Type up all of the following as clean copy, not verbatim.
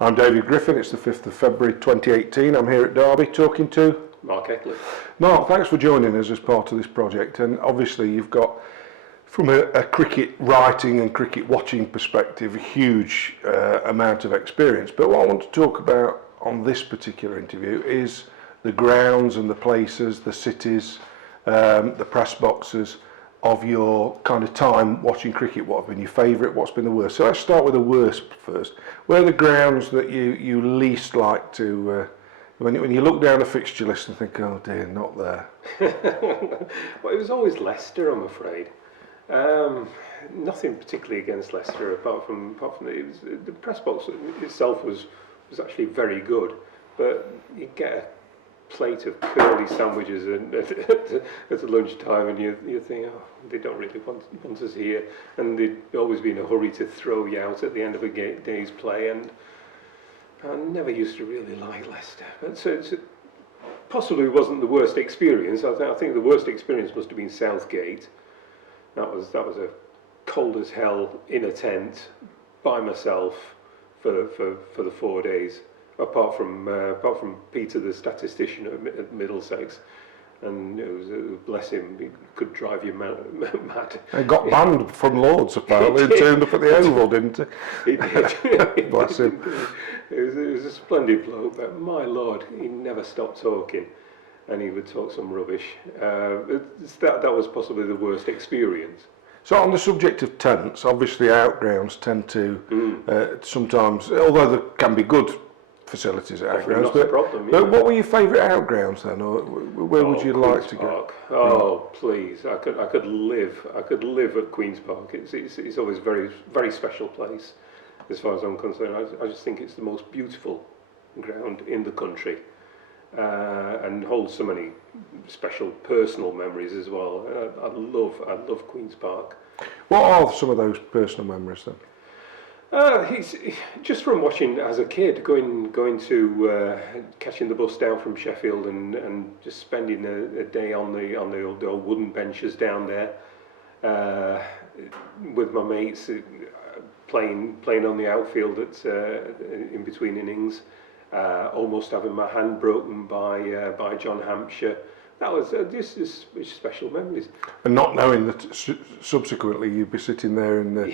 I'm David Griffin. It's the 5th of February 2018. I'm here at Derby talking to Mark Eklid. Mark. Thanks for joining us as part of this project. And obviously you've got, from a cricket writing and cricket watching perspective, a huge amount of experience. But what I want to talk about on this particular interview is the grounds and the places, the cities, the press boxes of your kind of time watching cricket. What have been your favourite, what's been the worst? So let's start with the worst first. Where are the grounds that you least like to, when you look down the fixture list and think, oh dear, not there? Well, it was always Leicester, I'm afraid. Nothing particularly against Leicester, apart from the press box itself was actually very good, but you get a plate of curly sandwiches at lunchtime, and you think, oh, they don't really want us here, and they'd always be in a hurry to throw you out at the end of a day's play, and I never used to really like Leicester. But so it possibly wasn't the worst experience. I think the worst experience must have been Southgate. That was a cold as hell in a tent by myself for the 4 days. Apart from Peter, the statistician at Middlesex, and it was, bless him, he could drive you mad. And got banned from Lords apparently, and turned up at the Oval, didn't he? He did. Bless him. It was a splendid bloke, but my lord, he never stopped talking, and he would talk some rubbish. That was possibly the worst experience. So on the subject of tents, obviously outgrounds tend to sometimes, although there can be good facilities at outgrounds, but what were your favourite outgrounds then, or where would you like to go? Oh, please! I could live at Queen's Park. It's always a very, very special place, as far as I'm concerned. I just think it's the most beautiful ground in the country, and holds so many special personal memories as well. I love Queen's Park. What are some of those personal memories then? He's just from watching as a kid, going to catching the bus down from Sheffield and just spending a day on the old wooden benches down there with my mates, playing on the outfield in between innings, almost having my hand broken by John Hampshire. That was just special memories. And not knowing that subsequently you'd be sitting there in the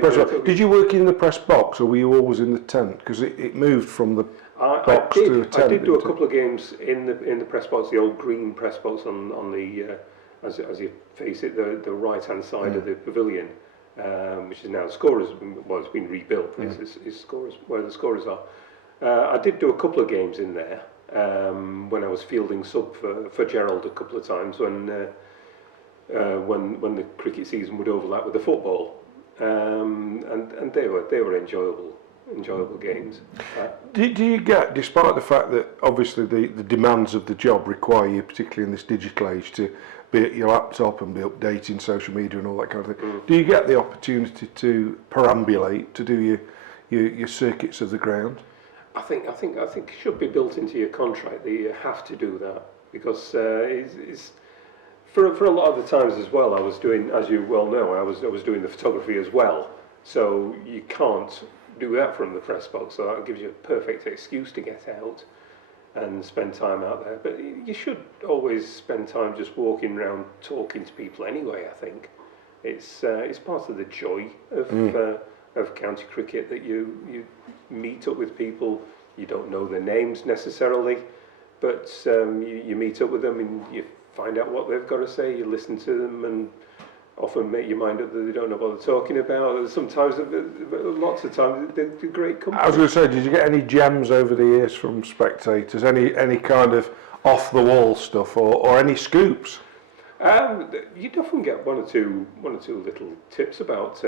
press box. Did you work in the press box, or were you always in the tent? Because it moved from the box to a tent. I did do a couple of games in the press box, the old green press box on the as you face it, the right hand side of the pavilion, which is now the scorers. Well, it's been rebuilt. It's scorers where the scorers are. I did do a couple of games in there. When I was fielding sub for Gerald a couple of times when the cricket season would overlap with the football, and they were enjoyable games. Do you get, despite the fact that obviously the demands of the job require you, particularly in this digital age, to be at your laptop and be updating social media and all that kind of thing, do you get the opportunity to perambulate, to do your circuits of the ground? I think it should be built into your contract that you have to do that, because it's for a lot of the times as well. I was doing, as you well know, I was doing the photography as well. So you can't do that from the press box. So that gives you a perfect excuse to get out and spend time out there. But you should always spend time just walking around talking to people anyway. I think it's part of the joy of county cricket that you meet up with people. You don't know their names necessarily, but you meet up with them and you find out what they've got to say. You listen to them and often make your mind up that they don't know what they're talking about. Sometimes, lots of times, they're great company. I was going to say, did you get any gems over the years from spectators? Any kind of off the wall stuff or any scoops? You'd often get one or two little tips about.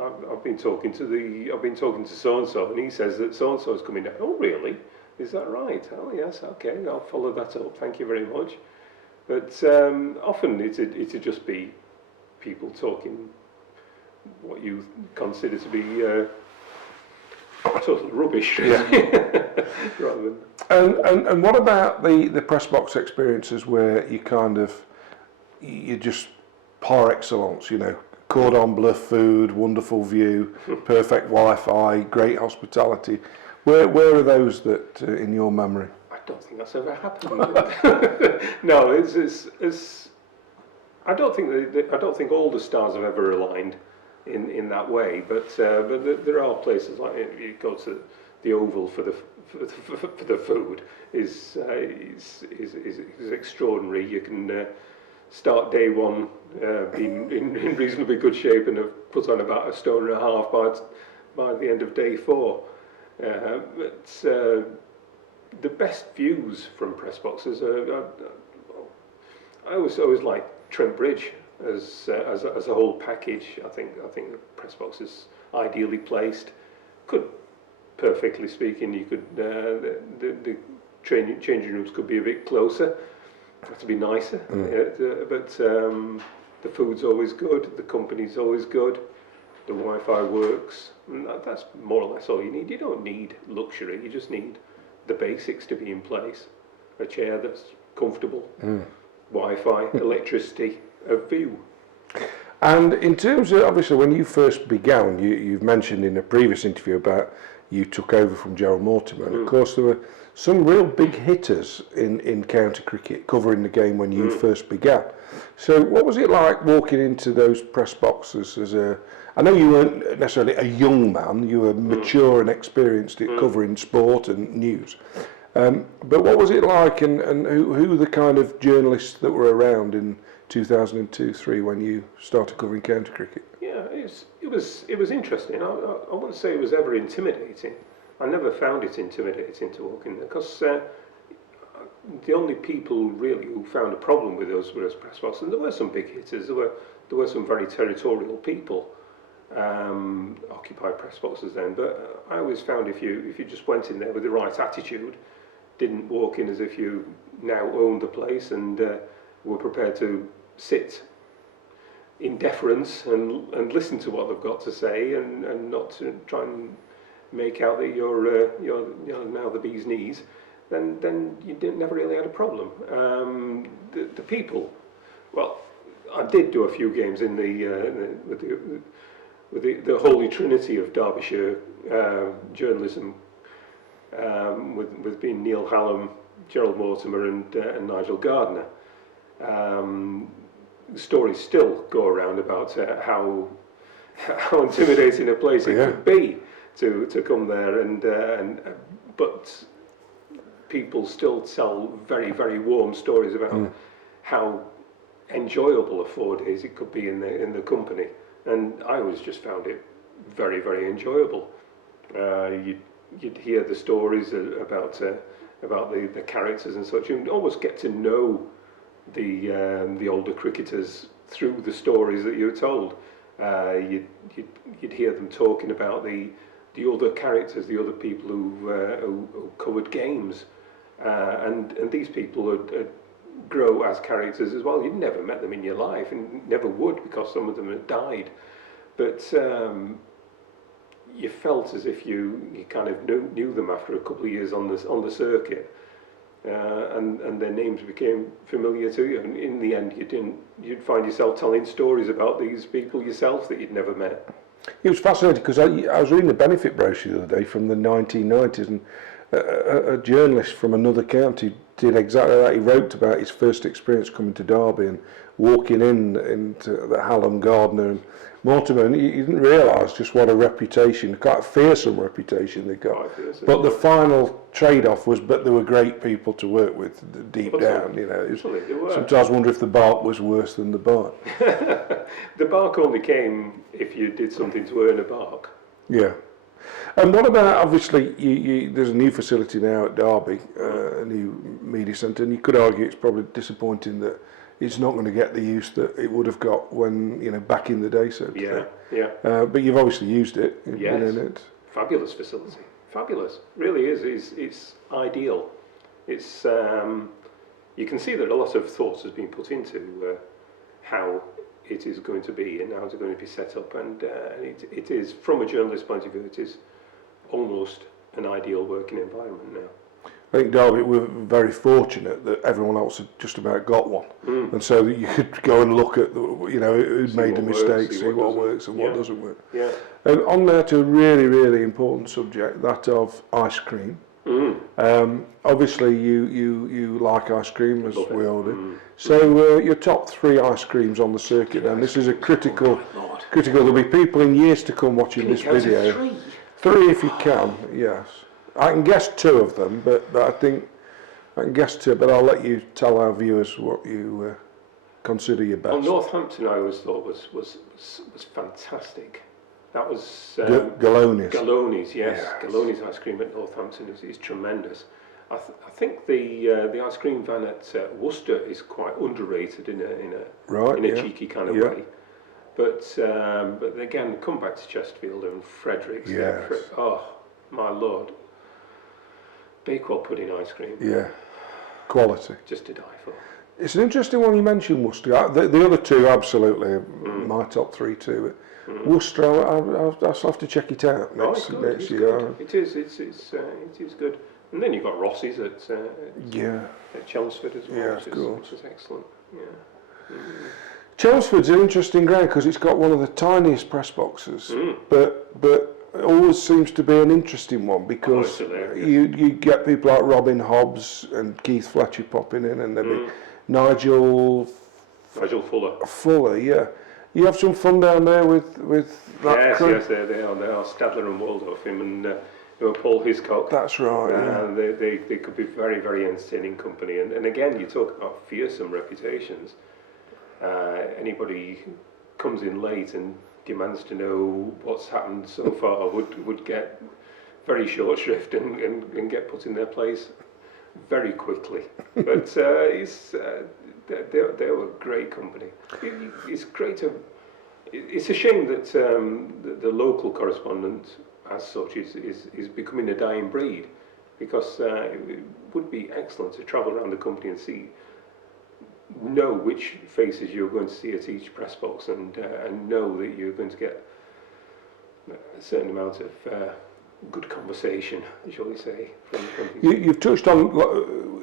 I've been talking to so and so, and he says that so and so is coming down. Oh, really? Is that right? Oh, yes. Okay, I'll follow that up. Thank you very much. But often it'd just be people talking what you consider to be total rubbish. Yeah. Rather than. And what about the press box experiences where you kind of you just par excellence, cordon bleu food, wonderful view, perfect Wi-Fi, great hospitality. Where are those that in your memory? I don't think that's ever happened. No, it's I don't think all the stars have ever aligned in that way. But there are places like you go to the Oval for the food is extraordinary. You can start day one being in reasonably good shape and have put on about 1.5 stone by the end of day 4. But the best views from press boxes I always like Trent Bridge as a whole package. I think the press box is ideally placed. Could, perfectly speaking, you could the changing rooms could be a bit closer. Have to be nicer. But the food's always good. The company's always good. The Wi-Fi works. And that's more or less all you need. You don't need luxury. You just need the basics to be in place. A chair that's comfortable. Wi-Fi, electricity, a view. And in terms of, obviously, when you first began, you've mentioned in a previous interview about you took over from Gerald Mortimer. And of course, there were some real big hitters in county cricket covering the game when you first began. So what was it like walking into those press boxes as I know you weren't necessarily a young man, you were mature and experienced at covering sport and news. But what was it like, and who were the kind of journalists that were around in 2002-03 when you started covering county cricket? Yeah, it was interesting. I wouldn't say it was ever intimidating. I never found it intimidating to walk in there, because the only people really who found a problem with us were us press boxes. And there were some big hitters. There were some very territorial people occupied press boxes then. But I always found if you just went in there with the right attitude, didn't walk in as if you now owned the place and were prepared to sit in deference and listen to what they've got to say and not to try and make out that you're now the bee's knees, then you never really had a problem. The people, well, I did do a few games in with the holy trinity of Derbyshire journalism, with being Neil Hallam, Gerald Mortimer, and Nigel Gardner. Stories still go around about how intimidating a place it could be to come there, but people still tell very, very warm stories about how enjoyable a 4 days it could be in the company, and I always just found it very, very enjoyable. You'd hear the stories about the characters and such. You'd almost get to know the older cricketers through the stories that you were told. You'd hear them talking about the other characters, the other people who covered games, and these people would grow as characters as well. You'd never met them in your life, and never would, because some of them had died. But you felt as if you kind of knew them after a couple of years on the circuit. And their names became familiar to you, and in the end you'd find yourself telling stories about these people yourself that you'd never met. It was fascinating, because I was reading the benefit brochure the other day from the 1990s, and a journalist from another county did exactly that. He wrote about his first experience coming to Derby and walking into the Hallam, Gardner and Mortimer, and he didn't realise just what a reputation, quite a fearsome reputation they got. But the final trade-off was, but they were great people to work with deep down. You know, sometimes I wonder if the bark was worse than the bite. The bark only came if you did something to earn a bark. Yeah. And what about, obviously, there's a new facility now at Derby, a new media centre, and you could argue it's probably disappointing that it's not going to get the use that it would have got when, back in the day, so to say. Yeah. But you've obviously used it. You've been in it. Fabulous facility. Fabulous. Really is. It's ideal. It's you can see that a lot of thought has been put into how it is going to be and how it's going to be set up, and it is, from a journalist's point of view, it is almost an ideal working environment now. I think Derby were very fortunate that everyone else had just about got one, and so that you could go and look at who'd made the mistakes, see what works and what doesn't work. Yeah. And on there to a really, really important subject, that of ice cream. Obviously, you like ice cream, as we all do. So your top 3 ice creams on the circuit. Then this is a critical. There'll be people in years to come watching this video. 3 if you can. Yes, I can guess 2 of them, but I think I can guess 2. But I'll let you tell our viewers what you consider your best. Well, Northampton, I always thought was fantastic. That was Galoni's. Galoni's, yes. Galoni's ice cream at Northampton is tremendous. I think the ice cream van at Worcester is quite underrated in a cheeky kind of way. But again, come back to Chesterfield and Fredericks. Yes. Oh my lord, Bakewell pudding ice cream. Yeah, quality. Just to die for. It's an interesting one you mentioned, Worcester. The other 2 absolutely my top 3 too. Worcester, I'll have to check it out next year. It is good. And then you've got Rossi's at Chelmsford as well, which is excellent. Yeah. Chelmsford's an interesting ground because it's got one of the tiniest press boxes, but it always seems to be an interesting one because you get people like Robin Hobbs and Keith Fletcher popping in, and there'll be Nigel Fuller, yeah. You have some fun down there with that crew? Yes, they are. Stadler and Waldorf, him and Paul Hiscock. That's right. They could be very, very entertaining company. And again, you talk about fearsome reputations. Anybody who comes in late and demands to know what's happened so far would get very short shrift and get put in their place very quickly. But they were a great company. It's great to. It's a shame that the local correspondent, as such, is becoming a dying breed, because it would be excellent to travel around the company and know which faces you're going to see at each press box, and know that you're going to get a certain amount of good conversation, shall we say, from people. You've touched on,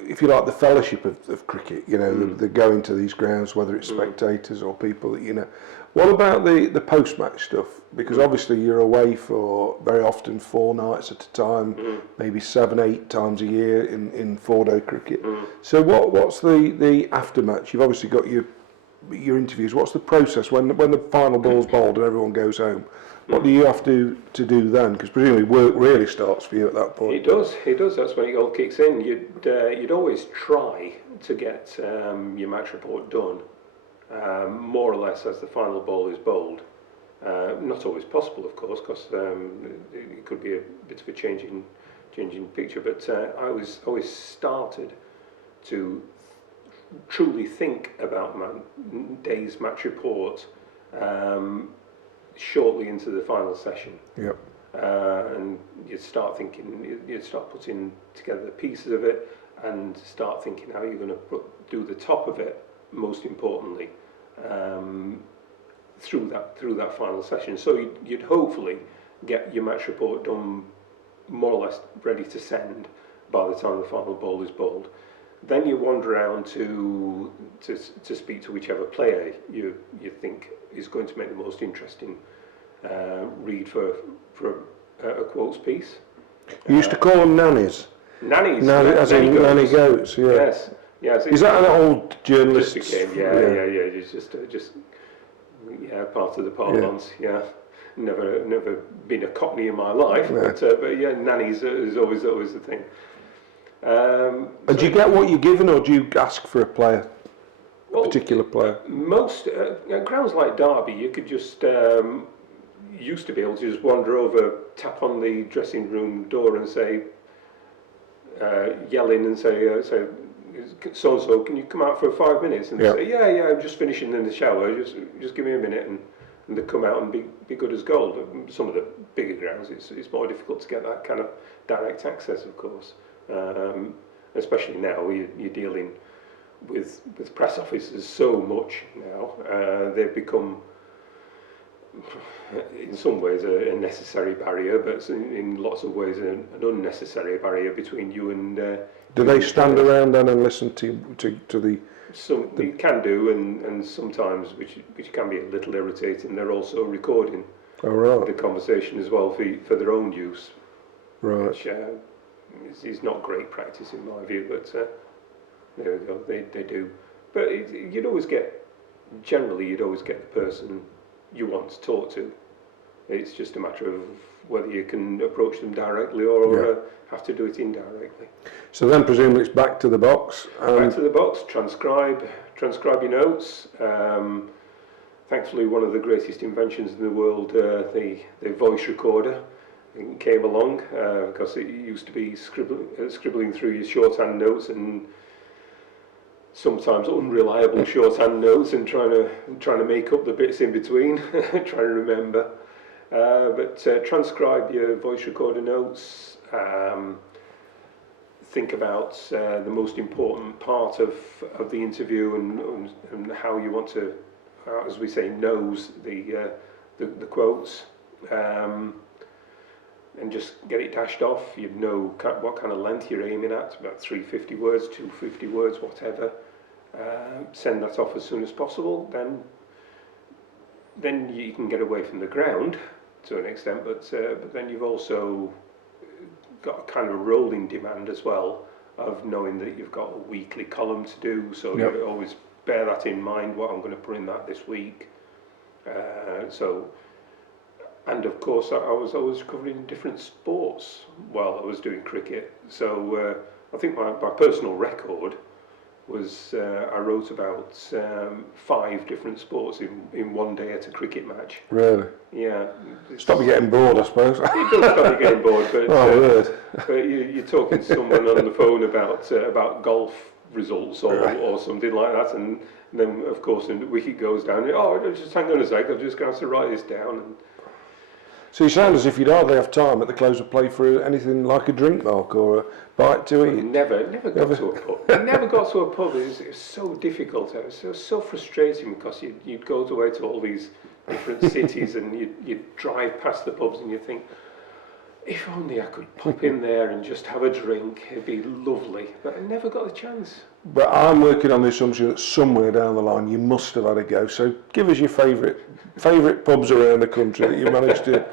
if you like, the fellowship of cricket, the going to these grounds, whether it's spectators or people that you know. What about the post-match stuff? Because obviously you're away for very often 4 nights at a time, maybe 7-8 times a year in 4-day cricket. So what's the aftermatch? You've obviously got your interviews. What's the process when the final ball's bowled and everyone goes home? What do you have to do then? Because presumably work really starts for you at that point. It does. That's when it all kicks in. You'd always try to get your match report done, more or less as the final ball is bowled. Not always possible, of course, because it could be a bit of a changing picture. But I always started to truly think about my day's match report shortly into the final session. Yep. And you'd start putting together the pieces of it, and start thinking how you're going to do the top of it, most importantly, through that final session. So you'd hopefully get your match report done more or less ready to send by the time the final ball is bowled. Then you wander around to speak to whichever player you think is going to make the most interesting read for a quotes piece. You used to call them nannies. Nannies, as in nanny goats. Yeah. Yes. Is that an old journalist? Yeah. It's just part of the parlance. Yeah. Never been a Cockney in my life, but nannies is always the thing. And do you get what you're given, or do you ask for a player, particular player? Most grounds like Derby, you could just used to be able to just wander over, tap on the dressing room door, and say, yell in and say, so and so, can you come out for 5 minutes? And they say, yeah, I'm just finishing in the shower. Just give me a minute, and they come out and be good as gold. Some of the bigger grounds, it's more difficult to get that kind of direct access, of course. Especially now, you're dealing with press officers so much now. They've become in some ways a necessary barrier, but in lots of ways an unnecessary barrier between you and. Do they stand around then and listen to the? Some you can do, and sometimes, which can be a little irritating, they're also recording the conversation as well for their own use. Right. Which is not great practice in my view, but there we go, they do. But you'd always get the person you want to talk to. It's just a matter of whether you can approach them directly or have to do it indirectly. So then presumably it's back to the box. Back to the box, transcribe your notes. Thankfully, one of the greatest inventions in the world, the voice recorder, came along because it used to be scribbling through your shorthand notes and sometimes unreliable shorthand notes and trying to make up the bits in between, trying to remember. But transcribe your voice recorder notes. Think about the most important part of the interview and how you want to, as we say, nose the quotes, and just get it dashed off. You know what kind of length you're aiming at, about 350 words, 250 words, whatever. Send that off as soon as possible. Then you can get away from the ground to an extent, but then you've also got a kind of a rolling demand as well of knowing that you've got a weekly column to do, so you always bear that in mind, what I'm going to put in that this week. And of course I was always covering different sports while I was doing cricket, so I think my personal record was I wrote about 5 different sports in one day at a cricket match. Really? Yeah. Stop you getting bored, I suppose. It does stop you getting bored, but, but you're talking to someone on the phone about golf results or something like that, and then of course when the wicket goes down, just hang on a sec, I'm just going to have to write this down. And so you sound as if you'd hardly have time at the close of play for anything like a drink, Mark, or a bite to eat. Never got to a pub. Never got to a pub. It was so difficult. It was so frustrating because you'd go away to all these different cities and you'd drive past the pubs and you think, if only I could pop in there and just have a drink, it'd be lovely. But I never got the chance. But I'm working on the assumption that somewhere down the line you must have had a go. So give us your favourite pubs around the country that you managed to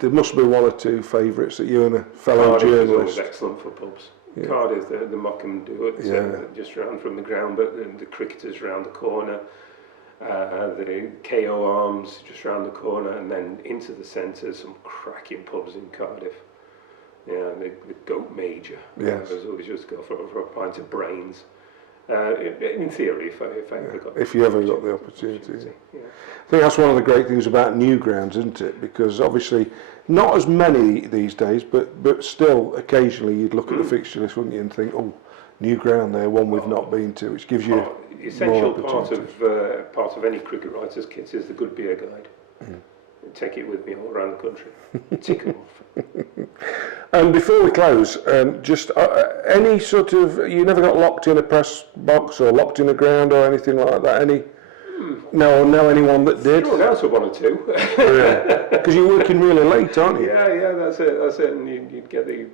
there must be one or two favourites that you and a fellow journalist. Cardiff is excellent for pubs. Yeah. Cardiff, the Morecambe do it just round from the ground, but the cricketers round the corner. The KO Arms just round the corner, and then into the centre, some cracking pubs in Cardiff. Yeah, the Goat Major. Yes. I always just go for a pint of brains. In theory, if you ever got the opportunity. Yeah. I think that's one of the great things about new grounds, isn't it? Because obviously not as many these days, but still occasionally you'd look at the fixture list, wouldn't you, and think, new ground there, one we've not been to, which gives you essential part of any cricket writer's kit is the good beer guide. Take it with me all around the country. Tick them off. And before we close, just any sort of, you never got locked in a press box or locked in a ground or anything like that? No, or know anyone that did? Thrown out of one or two. Because you're working really late, aren't you? Yeah, that's it. And you'd get the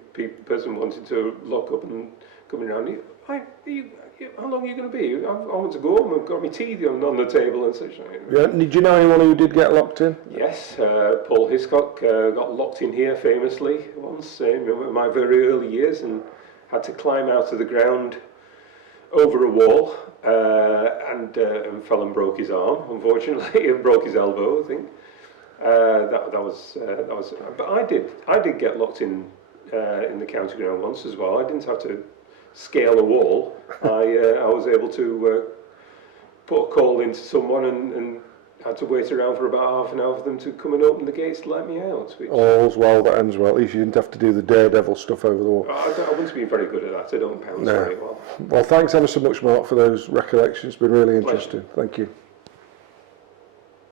person wanting to lock up and coming around. How long are you going to be? I want to go home. I've got my tea on the table and such. Yeah. Did you know anyone who did get locked in? Yes, Paul Hiscock got locked in here famously once in my very early years and had to climb out of the ground over a wall and fell and broke his arm, unfortunately, and broke his elbow, I think. That was. But I did get locked in the county ground once as well. I didn't have to scale a wall. I was able to put a call into someone and had to wait around for about half an hour for them to come and open the gates to let me out. All's well that ends well. At least you didn't have to do the daredevil stuff over the wall. I wouldn't have been very good at that. I don't pounce very well. Well, thanks ever so much, Mark, for those recollections. It's been really interesting. Thank you.